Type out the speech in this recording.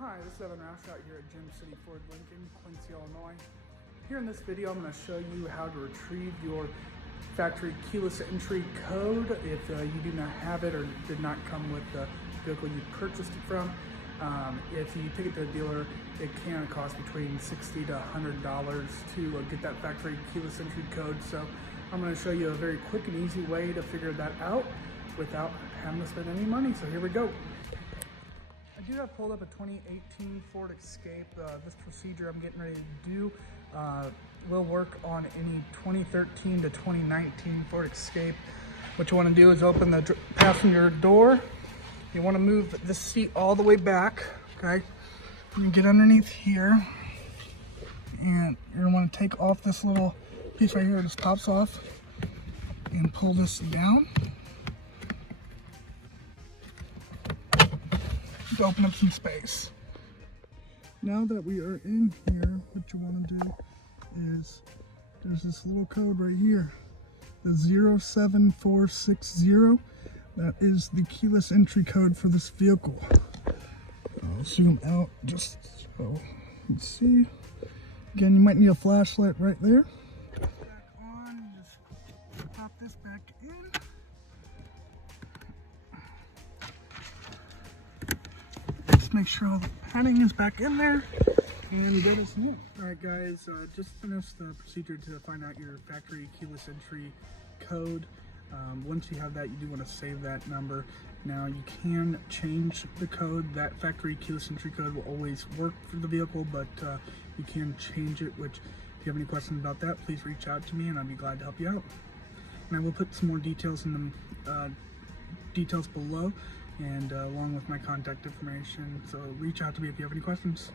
Hi, this is Roush out here at Gym City Ford Lincoln, Quincy, Illinois. Here in this video, I'm going to show you how to retrieve your factory keyless entry code if you do not have it or did not come with the vehicle you purchased it from. If you take it to a dealer, it can cost between $60 to $100 to get that factory keyless entry code. So I'm going to show you a very quick and easy way to figure that out without having to spend any money. So here we go. I do have pulled up a 2018 Ford Escape. This procedure I'm getting ready to do will work on any 2013 to 2019 Ford Escape. What you want to do is open the passenger door. You want to move this seat all the way back, okay? You get underneath here, and you're going to want to take off this little piece right here. It just pops off, and pull this down. To open up some space. Now that we are in here, what you want to do is there's this little code right here, the 07460. That is the keyless entry code for this vehicle. I'll zoom out just so you can see. Again, you might need a flashlight right there. Back on, just pop this back in. Make sure all the padding is back in there, and that is it. Alright guys, just finished the procedure to find out your factory keyless entry code. Once you have that, you do want to save that number. Now you can change the code. That factory keyless entry code will always work for the vehicle, but you can change it, which if you have any questions about that, please reach out to me and I'd be glad to help you out. And I will put some more details in the details below, and along with my contact information, so reach out to me if you have any questions.